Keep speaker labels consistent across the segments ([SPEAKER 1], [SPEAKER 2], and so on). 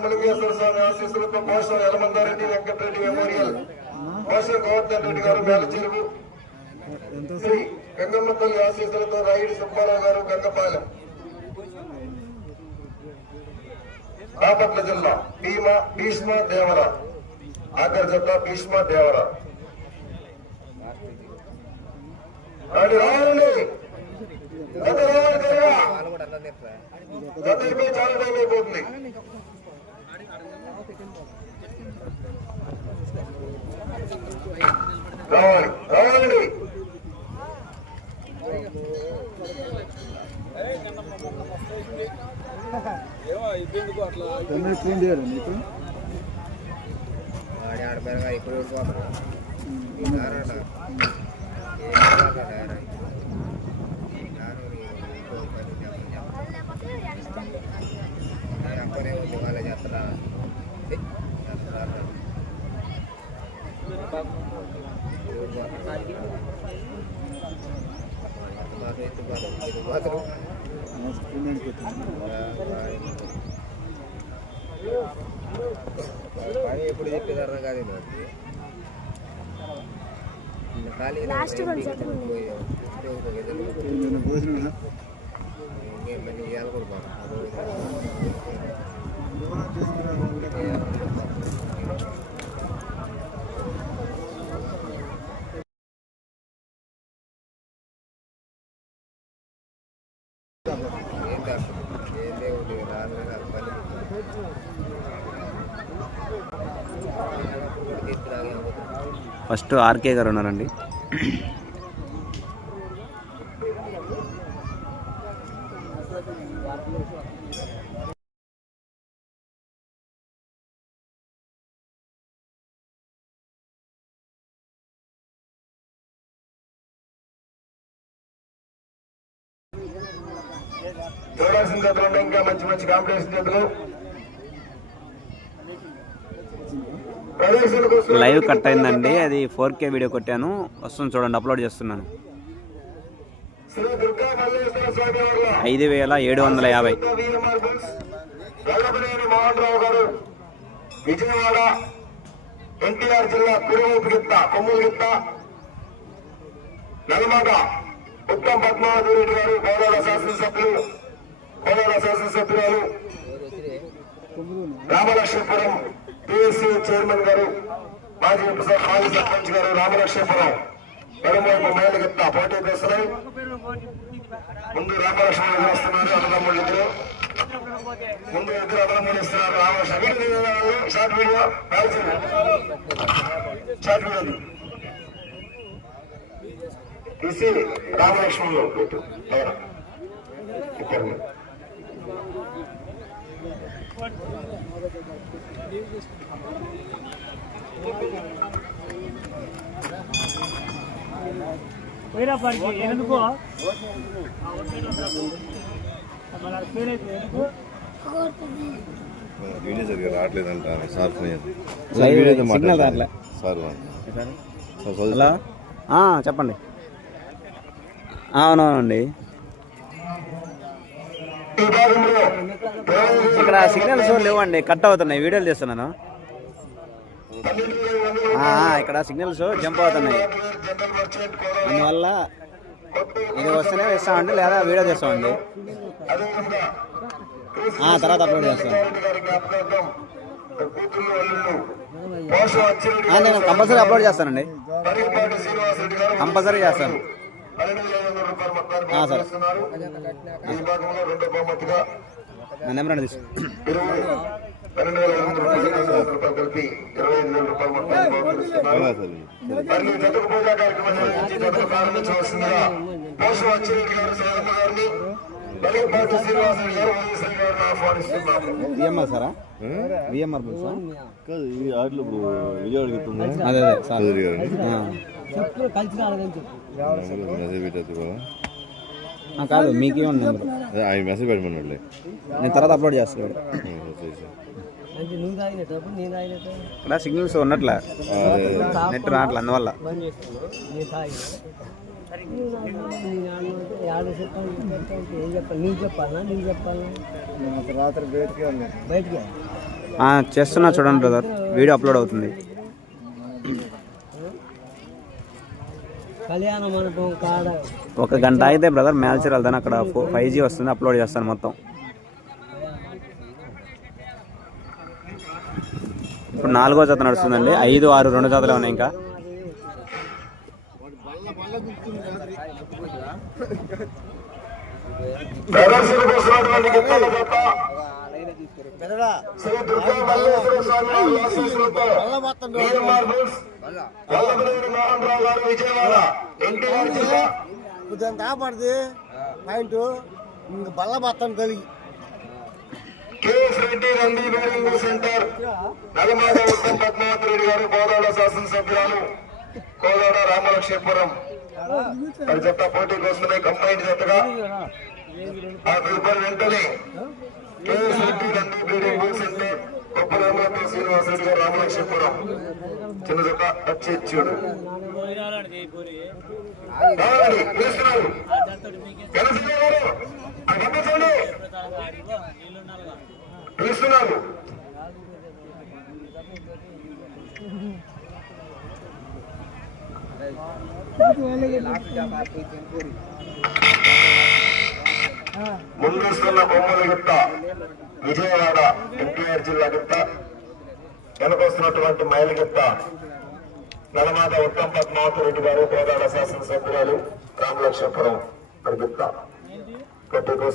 [SPEAKER 1] బ్రహ్మలింగేశ్వర స్వామి ఆశీస్సులతో పోషణ యలమందారెడ్డి వెంకటరెడ్డి మెమోరియల్. పోషణ గోవర్ధన్ రెడ్డి గారు మేలచెరువు శ్రీ గంగమ్మ తల్లి ఆశీస్సులతో రాయుడు సుబ్బారావు గారు గంగపాలెం. బాపట్ల జిల్లా భీమ భీష్మ దేవర. ఆఖరి జత భీష్మ దేవర. రాడి రావాలండి జత రావాలి త్వరగా. జత చాలా టైం అయిపోతుంది. రావాలి
[SPEAKER 2] ఆడిపోయారు ఇప్పుడు పని ఎప్పుడు చెప్పేదారు కాదు ఖాళీ
[SPEAKER 3] భోజనం
[SPEAKER 2] ఇంకేం పని ఇవ్వాలి కూడా
[SPEAKER 4] ఫస్ట్ ఆర్కే గారు ఉన్నారండి. లైవ్ కట్ అయిందండి. అది ఫోర్ కే వీడియో కొట్టాను. వస్తుంది చూడండి అప్లోడ్ చేస్తున్నాను. ఐదు వేల ఏడు వందల యాభై.
[SPEAKER 1] విజయవాడ ఎన్టీఆర్ జిల్లా కురువైపు గిత్త కొమ్ములు గిత్త నల్మాద ఉత్తమ్ పద్మావతి రెడ్డి గారు శాసనసభ్యులు శాసనసభ్యురాలు రామలక్ష్మీపురం పిఎస్సీ చైర్మన్ గారు మాజీ ఉపసర్ మాజీ సర్పంచ్ గారు రామలక్ష్మీపురం మరోవైపు మేలుగిత్త పోటీ చేస్తున్నాయి. ముందు రామలక్ష్మి గారు వస్తున్నారు అన్నదమ్ముళ్ళు ఇద్దరు. ముందు ఇద్దరు అన్నదమ్ముళ్ళు ఇస్తున్నారు Ramalakshmi. Short video short video తీసి రామలక్ష్మణలో పెట్టు. ఎవరు?
[SPEAKER 5] పోయినప్పటికీ ఎందుకు?
[SPEAKER 6] సార్. సార్ మాట్లాడాలి. Sir
[SPEAKER 4] hello? చెప్పండి. అవునవునండి. ఇక్కడ సిగ్నల్స్ లేవండి కట్ అవుతున్నాయి వీడియోలు చేస్తున్నాను ఇక్కడ సిగ్నల్స్ జంప్ అవుతున్నాయి. అందువల్ల ఇది వస్తేనే ఇస్తామండి లేదా వీడియో చేస్తామండి తర్వాత అప్లోడ్ చేస్తాం. నేను కంపల్సరీ అప్లోడ్ చేస్తానండి. కంపల్సరీ చేస్తాను.
[SPEAKER 1] పన్నెండు వేల ఐదు వందల రూపాయలు మొత్తాన్ని
[SPEAKER 4] ఆ, సరే.
[SPEAKER 1] బహుకరిస్తున్నారు. ఈ భాగంలో రెండో బహుమతిగా
[SPEAKER 4] నా నెంబర్ అండి తీసు
[SPEAKER 1] ఇరవై పన్నెండు వేల ఐదు వందల రూపాయలు ఐదు వందల రూపాయలు కలిపి ఇరవై ఐదు వేల రూపాయలు మొత్తాన్ని బహుకరిస్తున్నారు
[SPEAKER 6] అవునా సార్.
[SPEAKER 1] మరియు జతకు పూజా కార్యక్రమం నిర్వహించి జతకు ప్రారంభించవలసిందిగా పోషం అచ్చిరెడ్డి గారు గారిని గారిని
[SPEAKER 4] విఎంఆర్ సారా? విఎంఆర్
[SPEAKER 6] కాదు ఈ ఆటలు ఇప్పుడు విజయవాడకి ఎత్తుందా
[SPEAKER 4] అదే అదే సార్.
[SPEAKER 6] మెసేజ్ బాబా
[SPEAKER 4] ఆ, కాదు నెంబర్
[SPEAKER 6] అదే ఆయన మెసేజ్ పెట్టమన్నాడులే
[SPEAKER 4] నేను తర్వాత అప్లోడ్ చేస్తాను ఇక్కడ సిగ్నల్స్ ఉన్నట్లే. నెట్ రావట్లే అందువల్ల. చేస్తున్నా చూడండి బ్రదర్ వీడియో అప్లోడ్ అవుతుంది. ఒక గంట ఆగితే బ్రదర్ మ్యాచ్ వెళ్తాను. అక్కడ ఫైవ్ జీ వస్తుంది అప్లోడ్ చేస్తాను మొత్తం. ఇప్పుడు నాలుగో జత నడుస్తుందండి. ఐదు ఆరు రెండు జతలే ఉన్నాయి ఇంకా.
[SPEAKER 1] ప్రదర్శనకు వస్తున్నటువంటి జిల్లా
[SPEAKER 7] కొంచెం కాపాడుది పాయింట్. ఇంక బల్ల మొత్తం కలిగి
[SPEAKER 1] KS Reddy Nandi bearing centre. Nallamada Uttam Padmavathi Reddy గారు కోదాడ శాసనసభ్యురాలు కోదాడ రామలక్ష్మీపురం. జత పోటీకి వస్తున్నాయి కంబైండ్ జతగా ఆ వెంటనే కేఎస్ రెడ్డి గారు రామలక్ష్మీపురం చిన్న జత వచ్చేచ్చాడు రావాలి పిలుస్తున్నారు జనసేన గారు ఆ పంపించండి పిలుస్తున్నారు ముందుస్తున్న బొమ్మల గుట్ట విజయవాడ ఎన్టీఆర్ జిల్లా గుట్ట వెనకొస్తున్నటువంటి మైలు గుట్ట నలమాద ఉత్తమ్ పద్మావతి గారు కోదాడ శాసనసభ్యురాలు రామలక్ష్మపురం అని గుట్ట. కొట్టుకు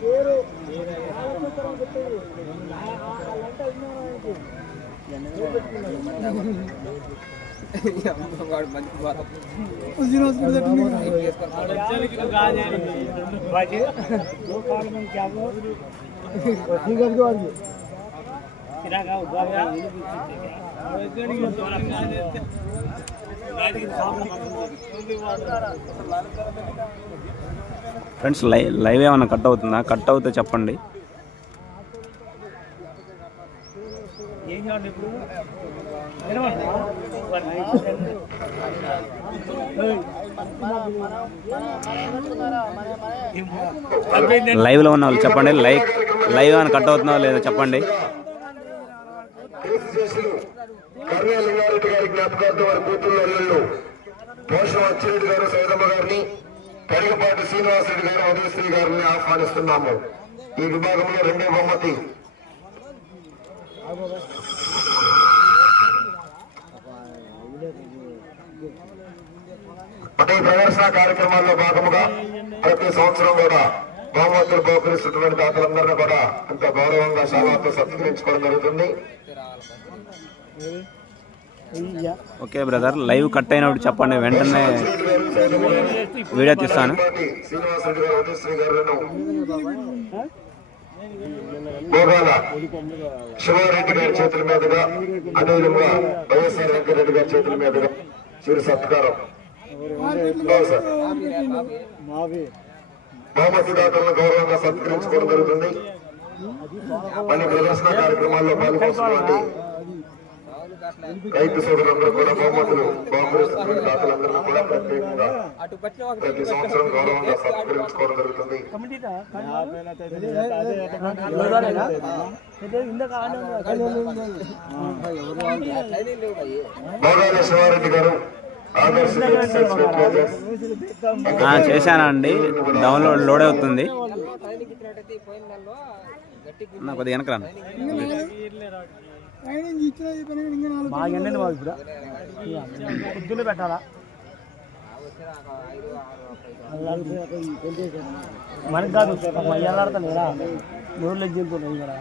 [SPEAKER 1] పేరు
[SPEAKER 2] వాడు మంచి
[SPEAKER 5] వాడు చిరాగా ఉద్యోగాలు వాడతారా
[SPEAKER 4] ఫ్రెండ్స్ లై లైవ్ ఏమైనా కట్ అవుతుందా? కట్ అవుతే చెప్పండి. లైవ్లో ఉన్న వాళ్ళు చెప్పండి. లైక్ లైవ్ ఏమైనా కట్ అవుతుందో లేదో చెప్పండి.
[SPEAKER 1] పోషణ గారు సైదమ్మ గారిని కరిగపాటి శ్రీనివాసరెడ్డి గారు ఉదయశ్రీ గారిని ఆహ్వానిస్తున్నాము. ఈ విభాగంలో రెండో బహుమతి. అంటే ప్రదర్శన కార్యక్రమాల్లో భాగముగా ప్రతి సంవత్సరం కూడా బహుమతులు బహుకరిస్తున్నటువంటి దాతలందరినీ కూడా అంత గౌరవంగా శాలతో సత్కరించుకోవడం జరుగుతుంది.
[SPEAKER 4] ఓకే బ్రదర్ లైవ్ కట్ అయినప్పుడు చెప్పండి. వెంటనే వీడియో తీస్తాను.
[SPEAKER 1] భోగాల శివారెడ్డి గారి చేతుల మీదుగా అదేవిధంగా వైఎస్ఆర్ వెంకరెడ్డి గారి చేతుల మీదుగా చిరు సత్కారం. అవును సార్.
[SPEAKER 7] మావి
[SPEAKER 1] బహుమతి దాతలను గౌరవంగా సత్కరించుకోవడం జరుగుతుంది. మళ్ళీ ప్రదర్శన కార్యక్రమాల్లో పాల్గొస్తున్నటువంటి రైతు సోదరులందరూ కూడా బహుమతులు బహుకరిస్తున్న దాతలందరూ కూడా ప్రత్యేకంగా ప్రతి సంవత్సరం గౌరవంగా సత్కరించుకోవడం జరుగుతుంది. శివారెడ్డి గారు
[SPEAKER 4] చేశానండి. డౌన్లోడ్ లోడ్ అవుతుంది. కొద్దిగా వెనక రాను
[SPEAKER 5] బాగా ఎండండి బాబు ఇప్పుడు. పొద్దున్నే పెట్టాలా? మనకు కాదు అయ్యాలాడతాను కదా. ఎవరు లెగ్ తింటున్నాయి కదా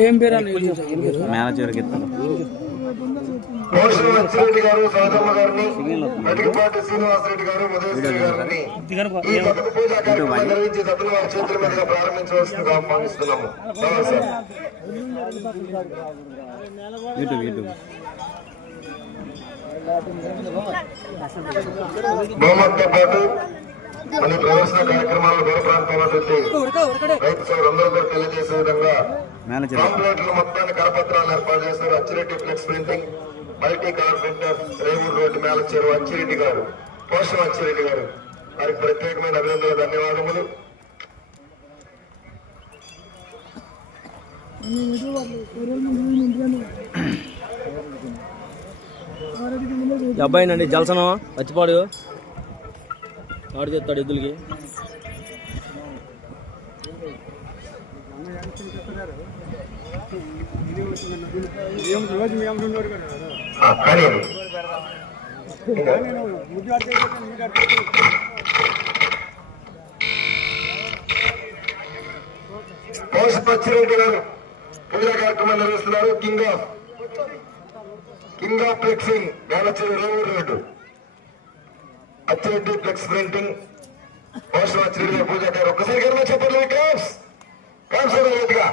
[SPEAKER 5] ఏం పేరు
[SPEAKER 4] మేనేజర్ గిత్తలు
[SPEAKER 1] పోషణ లక్ష్మిరెడ్డి గారు సోదమ్మ గారిని మటికపాటి శ్రీనివాసరెడ్డి గారు ఉదయశ్రీ గారిని ఈ పథక పూజా కార్యక్రమం నిర్వహించి సభ్యులు వారి చేతుల మీదుగా ప్రారంభించవలసిందిగా ఆహ్వానిస్తున్నాము. బహుమతితో పాటు కొన్ని ప్రదర్శన కార్యక్రమాలు దూర ప్రాంతంలో పెట్టి రైతు సోదరులందరూ కూడా తెలియజేసే విధంగా
[SPEAKER 4] మేనేజర్
[SPEAKER 1] పాంప్లెట్లు మొత్తాన్ని కరపత్రాలు ఏర్పాటు చేశారు. Achireddy flex printing multi colour printer Revuru road Mela Cheruvu Achireddy గారు పోషం అచ్చిరెడ్డి గారు. వారికి ప్రత్యేకమైన అభినందనలు ధన్యవాదములు.
[SPEAKER 5] అబ్బాయినండి జలసనం వచ్చిపాడు ఆడు చేస్తాడు ఎద్దులకి.
[SPEAKER 1] ఆ, గారు కార్యక్రమాలు నిర్వహిస్తున్నారు. King of king of flexing Melacheru Revuru road Achireddy flex printing Posham Achireddy గారు పూజా గారు ఒక్కసారి గారు చెప్పండి క్రాప్స్ క్రాప్స్ గట్టిగా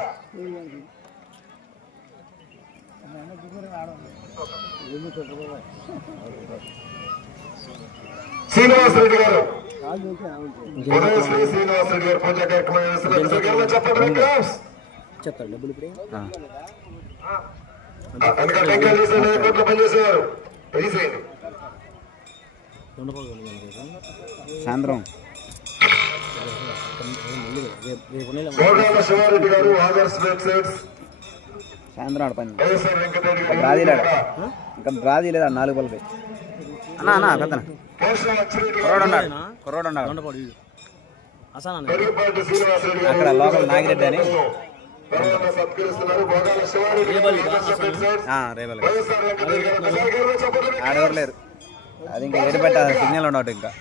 [SPEAKER 1] శ్రీనివాసరెడ్డి గారు. ఉదయశ్రీ శ్రీనివాసరెడ్డి గారు పూజా కార్యక్రమం చెప్పండి క్రాప్స్
[SPEAKER 5] డబ్బులు ఇప్పుడే
[SPEAKER 1] టెంకాయలు కోట్లో పనిచేసేవారు.
[SPEAKER 4] సాయంత్రం. సాయంత్రం ఆడ పని.
[SPEAKER 1] వైఎస్ఆర్ వెంకటరెడ్డి
[SPEAKER 4] ఇంకా రాది లేదా? నాలుగు పలకి అన్నా అన్నా పెద్దన
[SPEAKER 1] పోషం అచ్చిరెడ్డి
[SPEAKER 4] కుర్రోడు ఉన్నాడు. కుర్రోడు ఉన్నాడు. అక్కడ లోకల్ నాగిరెడ్డి అని.
[SPEAKER 1] రేపల్లి
[SPEAKER 4] ఆడెవరు లేరు? అది ఇంకా ఏడిపెట్ట సిగ్నల్ ఉండవు ఇంకా.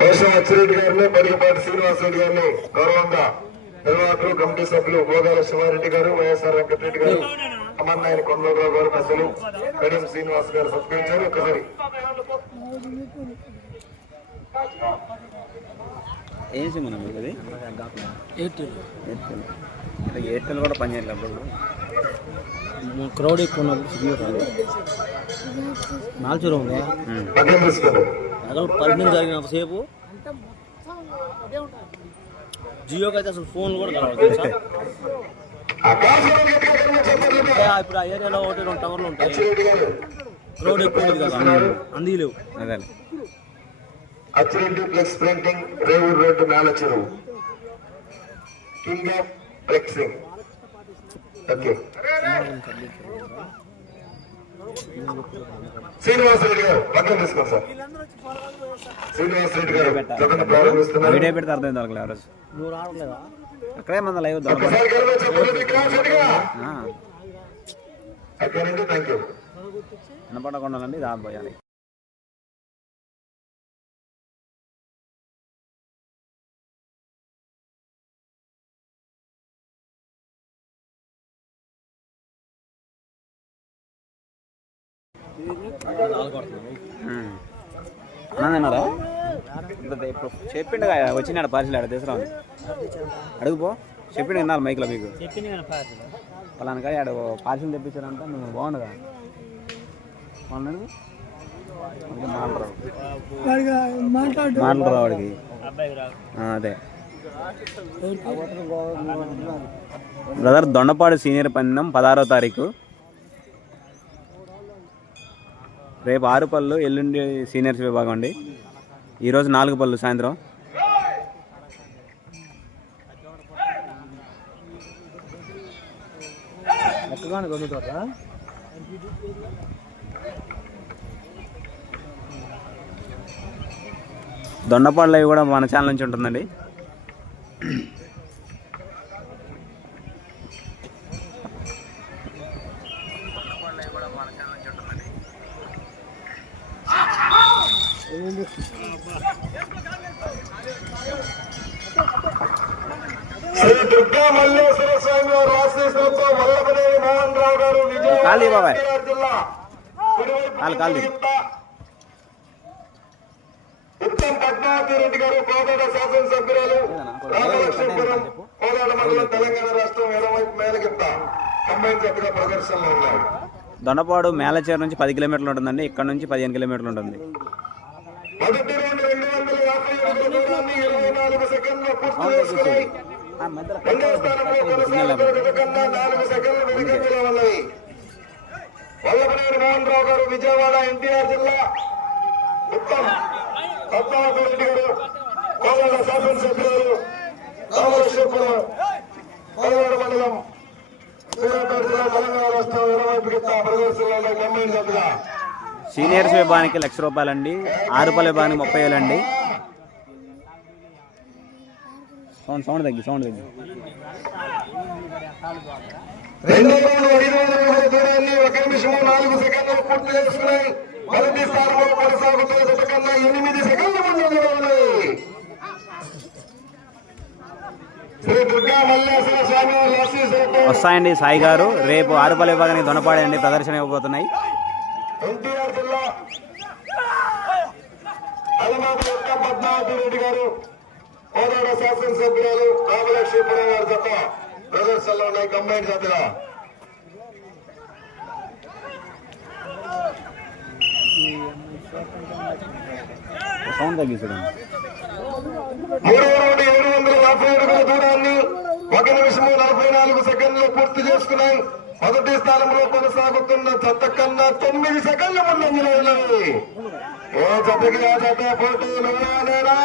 [SPEAKER 1] పోషం శ్రీనివాసరెడ్డి గారిని గౌరవంగా నిర్వాహకులు కమిటీ సభ్యులు భోగాల శివారెడ్డి గారు వైఎస్ఆర్ వెంకటరెడ్డి గారు అమర్నాయని కొండలరావు గారు పెద్దలు కడియం శ్రీనివాస్ గారు సత్కరించారు. ఒకసారి
[SPEAKER 4] ఏం సిమ్ మనం ఇది
[SPEAKER 5] ఎయిర్టెల్.
[SPEAKER 4] ఎయిర్టెల్. అంటే ఎయిర్టెల్ కూడా పని చేయట్లేదు అప్పుడు
[SPEAKER 5] క్రౌడ్ ఎక్కువ ఉన్నప్పుడు సిగ్నల్ రాదు నాలుగు ఉందా
[SPEAKER 1] తీసుకోండి
[SPEAKER 5] అసలు పరిణయం జరిగినంతసేపు జియోకి అయితే అసలు ఫోన్లు కూడా కలవదు ఇప్పుడు ఆ ఏరియాలో ఒకటి రెండు టవర్లు ఉంటాయి. క్రౌడ్ ఎక్కువ ఉంది కదా అంది లేవు.
[SPEAKER 4] అదే
[SPEAKER 1] Achireddy flex printing Revuru road Mela Cheruvu. King of flexing. Okay. Srinivasareddy గారు పక్కన తీసుకోండి సార్. శ్రీనివాసరెడ్డి గారు జగన్ ప్రారంభిస్తున్నారు
[SPEAKER 4] వీడియో పెడితే అర్థం
[SPEAKER 5] నువ్వు రావట్లేదా?
[SPEAKER 4] అక్కడే మన లైవ్ దొరకదు
[SPEAKER 1] గర్వ చెప్పండి
[SPEAKER 4] చెప్పిండు కదా, వచ్చినాడు పార్సిల్ ఆడ తీసుకురా అడుగుపో చెప్పిండు విన్నారు మైక్లో మీకు.
[SPEAKER 5] చెప్పింది కానీ పార్టీ
[SPEAKER 4] పలానా కానీ ఆడ పార్సిల్ తెప్పించారంట నువ్వు మాట్లాడరావు మాట్లాడరావు వాడికి అదే. బ్రదర్ దొండపాడు సీనియర్ పందెం పదహారో తారీఖు. రేపు ఆరు పళ్ళు ఎల్లుండి సీనియర్స్ విభాగం అండి. ఈరోజు నాలుగు పళ్ళు సాయంత్రం.
[SPEAKER 5] లెక్కగానే దొరుకుతారా
[SPEAKER 4] దొండపాడు లైవ్ కూడా మన ఛానల్ నుంచి ఉంటుందండి.
[SPEAKER 1] శ్రీ దుర్గా మల్లేశ్వర స్వామి వారి ఆశీస్సులతో మోహన్ రావు గారు విజయవాడ ఉత్తమ్ పద్మావతి రెడ్డి గారు కోదాడ శాసనసభ్యురాలు రామలక్ష్మీపురం కోదాడ మండలం తెలంగాణ రాష్ట్రం ఎడవైపు ప్రదర్శనలో ఉన్నారు.
[SPEAKER 4] దొండపాడు మేలచేరు నుంచి పది కిలోమీటర్లు ఉంటుందండి. ఇక్కడ నుంచి పదిహేను కిలోమీటర్లు ఉంటుంది.
[SPEAKER 1] మొదటి రెండు వందల యాభై దూరాన్ని ఇరవై నాలుగు సెకండ్లో పూర్తి చేసుకుని స్థానంలో కన్నా నాలుగు సెకండ్లు వెనుకంజలో ఉన్నాయి వల్లభనేని మోహన్ రావు గారు విజయవాడ ఎన్టీఆర్ జిల్లా. ఉత్తమ్ పద్మావతి రెడ్డి గారు కోలాడ శాసనసభ్యులు రామలక్ష్మీపురం కోలాడ మండలం సూర్యాపేట జిల్లా తెలంగాణ రాష్ట్రం గమ్యం
[SPEAKER 4] సీనియర్స్ విభాగానికి లక్ష రూపాయలండి. ఆరుపల్లి విభాగానికి ముప్పై వేలండి. సౌండ్ సౌండ్ తగ్గి సౌండ్ తగ్గి. వస్తాయండి సాయి గారు. రేపు ఆరుపల్లి విభాగానికి దొనపాడండి ప్రదర్శన ఇవ్వబోతున్నాయి.
[SPEAKER 1] ఎన్టీఆర్ జిల్లా యొక్క పద్మావతి రెడ్డి గారు. కోదాడ శాసనసభ్యురాలు రామలక్ష్మీపురం వారి జత ప్రదర్శనలో ఉన్నాయి కంబైన్
[SPEAKER 4] సౌండ్
[SPEAKER 1] మూడవ రౌండ్ ఏడు వందల యాభై అడుగుల దూరాన్ని ఒక నిమిషము నలభై నాలుగు సెకండ్లు పూర్తి చేసుకున్నాయి. మొదటి స్థానంలో కొనసాగుతున్న జత కన్నా తొమ్మిది సెకండ్ల ముందంజలో ఉన్నాయి. ఏ జతకి ఆ జత పోటీ నువ్వా నేనా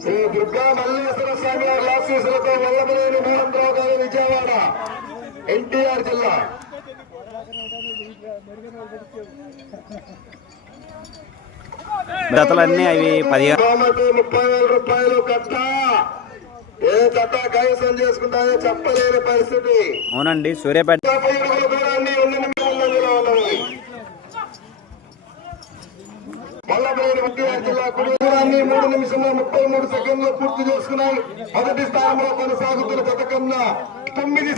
[SPEAKER 1] శ్రీ దుర్గా మల్లేశ్వర స్వామి వారి ఆశీస్సులతో వల్లభనేని మోహన్రావు గారు విజయవాడ ఎన్టీఆర్ జిల్లా.
[SPEAKER 4] జతలన్నీ అవి పదిహేను.
[SPEAKER 1] ముప్పై వేల రూపాయలు కట్ట. ఏ కథ కైవసం చేసుకుంటాయో చెప్పలేని పరిస్థితి.
[SPEAKER 4] అవునండి సూర్యపేట
[SPEAKER 1] విద్యార్థులన్నీ మూడు నిమిషంలో ముప్పై మూడు పూర్తి స్థానంలో కొనసాగుతున్న తొమ్మిది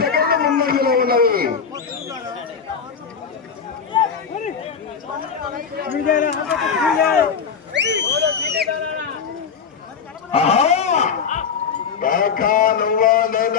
[SPEAKER 5] ಕಾಲುವದ